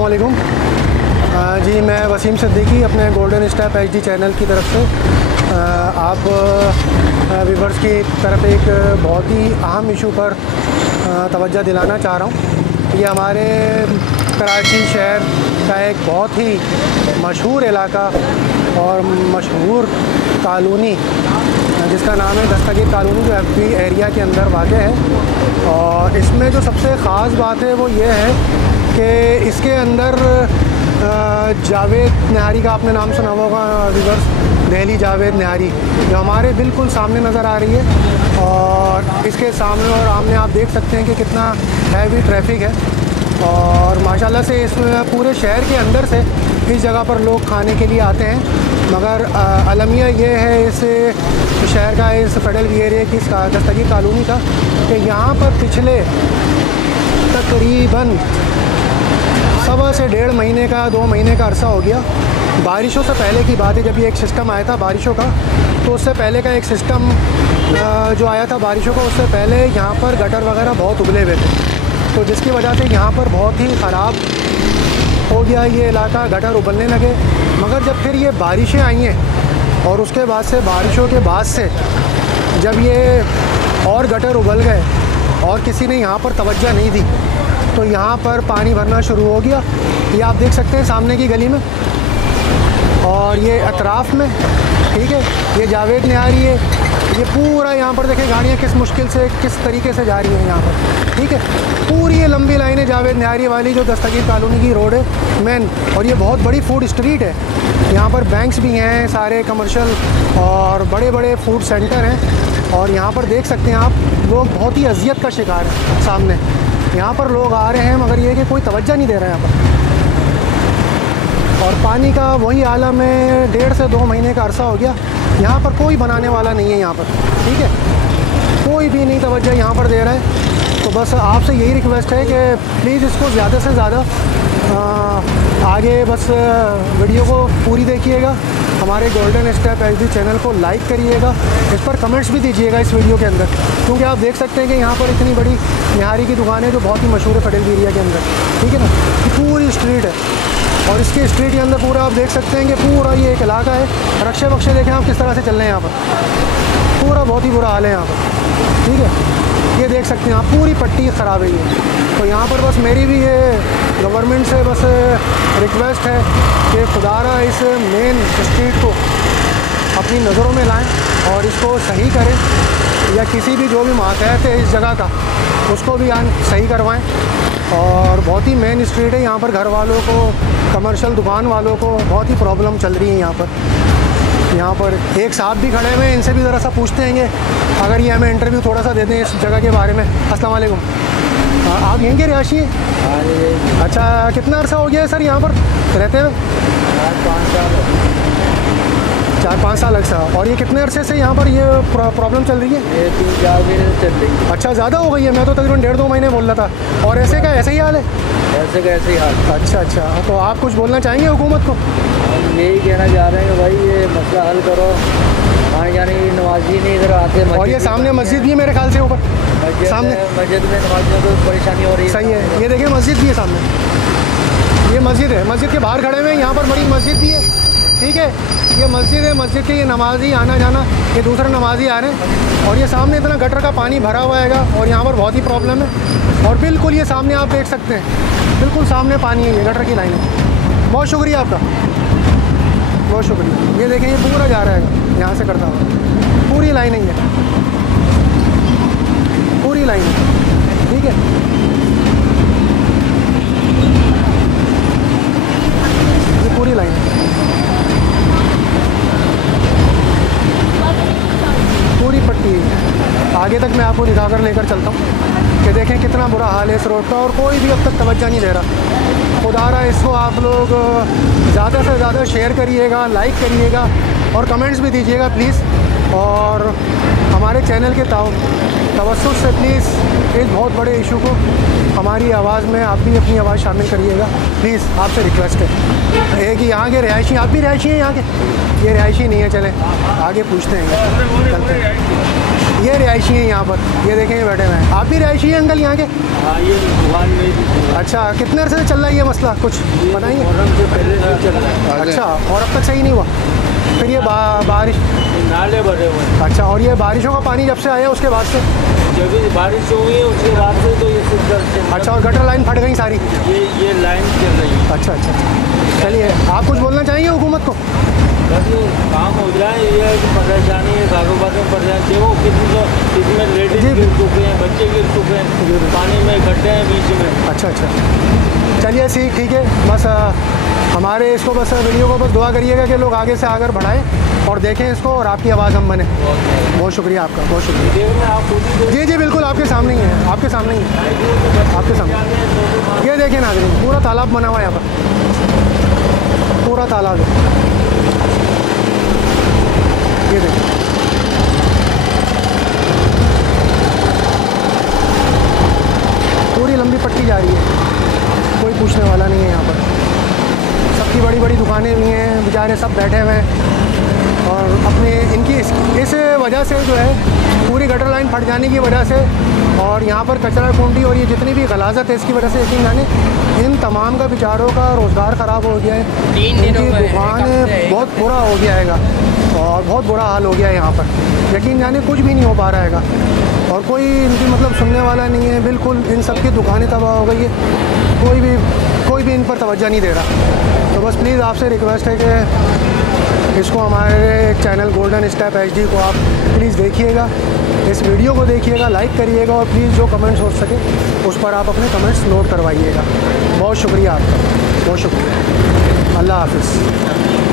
अस्सलाम वालेकुम। जी मैं वसीम सिद्दीकी अपने गोल्डन स्टेप एचडी चैनल की तरफ से आप व्यूअर्स की तरफ एक बहुत ही अहम इशू पर तवज्जो दिलाना चाह रहा हूँ। ये हमारे कराची शहर का एक बहुत ही मशहूर इलाका और मशहूर कॉलोनी जिसका नाम है दस्तगीर कॉलोनी, जो एफबी एरिया के अंदर वाक़ है। और इसमें जो सबसे ख़ास बात है वो ये है कि इसके अंदर जावेद निहारी का आपने नाम सुना होगा व्यूअर्स, दिल्ली जावेद निहारी, जो हमारे बिल्कुल सामने नज़र आ रही है। और इसके सामने और आमने आप देख सकते हैं कि कितना हैवी ट्रैफिक है। और माशाल्लाह से इस पूरे शहर के अंदर से इस जगह पर लोग खाने के लिए आते हैं, मगर अलमिया ये है इस शहर का, इस फेडरल एरिया की दस्तगीर कॉलोनी का, कि यहाँ पर पिछले तकरीबन 1.25 से 1.5 महीने का 2 महीने का अरसा हो गया। बारिशों से पहले की बात है, जब ये एक सिस्टम आया था बारिशों का, तो उससे पहले का एक सिस्टम जो आया था बारिशों का, उससे पहले यहाँ पर गटर वगैरह बहुत उबले हुए थे, तो जिसकी वजह से यहाँ पर बहुत ही ख़राब हो गया ये इलाका, गटर उबलने लगे। मगर जब फिर ये बारिशें आई हैं और उसके बाद से बारिशों के बाद से जब ये और गटर उबल गए और किसी ने यहाँ पर तवज्जो नहीं दी, तो यहाँ पर पानी भरना शुरू हो गया। ये आप देख सकते हैं सामने की गली में और ये अतराफ़ में, ठीक है। ये जावेद निहारी है, ये पूरा यहाँ पर देखें गाड़ियाँ किस मुश्किल से किस तरीके से जा रही हैं यहाँ पर, ठीक है। पूरी ये लंबी लाइन है जावेद निहारी वाली, जो दस्तगीर कॉलोनी की रोड है मेन। और ये बहुत बड़ी फूड स्ट्रीट है, यहाँ पर बैंक्स भी हैं, सारे कमर्शियल और बड़े बड़े फूड सेंटर हैं। और यहाँ पर देख सकते हैं आप, लोग बहुत ही अजियत का शिकार है। सामने यहाँ पर लोग आ रहे हैं, मगर ये कि कोई तवज्जो नहीं दे रहा है यहाँ पर। और पानी का वही आलम है, 1.5 से 2 महीने का अरसा हो गया, यहाँ पर कोई बनाने वाला नहीं है यहाँ पर, ठीक है। कोई भी नहीं तवज्जो यहाँ पर दे रहा है। तो बस आपसे यही रिक्वेस्ट है कि प्लीज़ इसको ज़्यादा से ज़्यादा आगे बस वीडियो को पूरी देखिएगा, हमारे गोल्डन स्टेप एचडी चैनल को लाइक करिएगा, इस पर कमेंट्स भी दीजिएगा इस वीडियो के अंदर, क्योंकि आप देख सकते हैं कि यहाँ पर इतनी बड़ी निहारी की दुकान है जो बहुत ही मशहूर है फेडरल एरिया के अंदर, ठीक है ना। पूरी स्ट्रीट है और इसके स्ट्रीट के अंदर पूरा आप देख सकते हैं कि पूरा ये एक इलाका है। रक्शे वक्शे देखें आप किस तरह से चल रहे हैं यहाँ पर, पूरा बहुत ही बुरा हाल है यहाँ पर, ठीक है। ये देख सकते हैं आप, पूरी पट्टी ख़राब है ये। तो यहाँ पर बस मेरी भी ये गवर्नमेंट से बस रिक्वेस्ट है कि खुदारा इस मेन स्ट्रीट को अपनी नज़रों में लाएं और इसको सही करें, या किसी भी जो भी मातहत है इस जगह का उसको भी सही करवाएं। और बहुत ही मेन स्ट्रीट है, यहाँ पर घर वालों को, कमर्शियल दुकान वालों को बहुत ही प्रॉब्लम चल रही है यहाँ पर। यहाँ पर एक साहब भी खड़े हुए हैं, इनसे भी ज़रा सा पूछते हैं अगर ये हमें इंटरव्यू थोड़ा सा दे दें इस जगह के बारे में। अस्सलाम वालेकुम, आप यहीं के रिहायशी हैं? अच्छा, कितना अर्सा हो गया है सर यहाँ पर रहते हुए? 4-5 साल अच्छा। और ये कितने अरसे से यहाँ पर ये प्रॉब्लम चल रही है? ये 3-4 महीने से चल रही है। अच्छा, ज़्यादा हो गई है, मैं तो तकरीबन 1.5-2 महीने बोल रहा था। और ऐसे का ऐसे ही हाल है? ऐसे का ऐसे ही हाल। अच्छा, तो आप कुछ बोलना चाहेंगे हुकूमत को? हम यही कहना चाह रहे हैं कि भाई ये मसला हल करो, हमारे यानी नमाजी नहीं इधर आते। और ये सामने मस्जिद भी है मेरे ख्याल से, ऊपर सामने मस्जिद में नमाजियों को परेशानी हो रही है। सही है, ये देखिए मस्जिद भी है सामने, ये मस्जिद है, मस्जिद के बाहर खड़े हुए हैं, यहाँ पर बड़ी मस्जिद भी है, ठीक है। ये मस्जिद है, मस्जिद के ये नमाजी आना जाना, ये दूसरे नमाजी आ रहे हैं। और ये सामने इतना गटर का पानी भरा हुआ है और यहाँ पर बहुत ही प्रॉब्लम है। और बिल्कुल ये सामने आप देख सकते हैं, बिल्कुल सामने पानी है, ये गटर की लाइन है। बहुत शुक्रिया आपका, बहुत शुक्रिया। ये देखें, ये पूरा जा रहा है यहाँ से करता हुआ, पूरी लाइन है, ये पूरी लाइन है, ठीक है। ये पूरी लाइन है, पूरी पट्टी है। आगे तक मैं आपको दिखा कर लेकर चलता हूँ कि देखें कितना बुरा हाल है इस रोड का, और कोई भी अब तक तवज्जो नहीं दे रहा। खुदारा इसको आप लोग ज़्यादा से ज़्यादा शेयर करिएगा, लाइक करिएगा और कमेंट्स भी दीजिएगा प्लीज़। और हमारे चैनल के तवज्जुह से प्लीज़ इस बहुत बड़े इशू को हमारी आवाज़ में आप भी अपनी आवाज़ शामिल करिएगा प्लीज़, आपसे रिक्वेस्ट है। एक यहाँ के रिहायशी, आप भी रिहायशी हैं यहाँ के? ये रिहायशी नहीं है, चलें आगे पूछते हैं, चलते हैं। ये रिहायशी हैं यहाँ पर, ये देखें ये बैठे हुए हैं। आप भी रिहायशी हैं अंकल यहाँ के? हाँ, ये दुकान में। अच्छा, कितने अरसे से चल रहा है ये मसला, कुछ बताएंगे? मुहर्रम से पहले से चल रहा है। अच्छा, और अब तक सही नहीं हुआ? फिर ये बारिश, नाले भरे हुए हैं। अच्छा, और ये बारिशों का पानी जब से आया उसके बाद से? जब भी बारिश हुई है उसके बाद से तो ये सिर्फ। अच्छा, और गटर लाइन फट गई सारी? ये लाइन चल रही है। अच्छा अच्छा, चलिए आप कुछ बोलना चाहेंगे हुकूमत को? बस ये काम हो जाए, ये परेशानी है, कारोबार में परेशानी। देखो कितने लेडीज गिर चुके हैं, बच्चे गिर चुके हैं, पानी में इकट्ठे हैं बीच में। अच्छा अच्छा, चलिए ठीक है। बस हमारे इसको बस वीडियो को बस दुआ करिएगा कि लोग आगे से आगे बढ़ाएं और देखें इसको, और आपकी आवाज़ हम बने। बहुत शुक्रिया आपका, बहुत शुक्रिया। जी जी बिल्कुल, आपके सामने ही है, आपके सामने ही है, आपके सामने। ये देखें नाज़रीन, पूरा तालाब बना हुआ है यहाँ पर, पूरा तालाब है, ये देखें। पूरी लंबी पट्टी जा रही है, कोई पूछने वाला नहीं है यहाँ पर। सबकी बड़ी बड़ी दुकानें भी हैं, बेचारे सब बैठे हुए हैं, और अपने इनकी इस वजह से जो है पूरी गटर लाइन फट जाने की वजह से, और यहाँ पर कचरा कुंडी और ये जितनी भी गलाजत है इसकी वजह से यकीन जाने इन तमाम का बेचारों का रोज़गार ख़राब हो गया है। 3 दिनों में दुकान बहुत बुरा हो गया है और बहुत बुरा हाल हो गया है यहाँ पर। यकीन जाने कुछ भी नहीं हो पा रहा है, और कोई इनकी मतलब सुनने वाला नहीं है। बिल्कुल इन सब की दुकानें तबाह हो गई है, कोई भी इन पर तवज्जो नहीं दे रहा। तो बस प्लीज़ आपसे रिक्वेस्ट है कि इसको हमारे चैनल गोल्डन स्टेप HD को आप प्लीज़ देखिएगा, इस वीडियो को देखिएगा, लाइक करिएगा, और प्लीज़ जो कमेंट्स हो सके उस पर आप अपने कमेंट्स नोट करवाइएगा। बहुत शुक्रिया आपका, बहुत शुक्रिया। अल्लाह हाफ़िज़।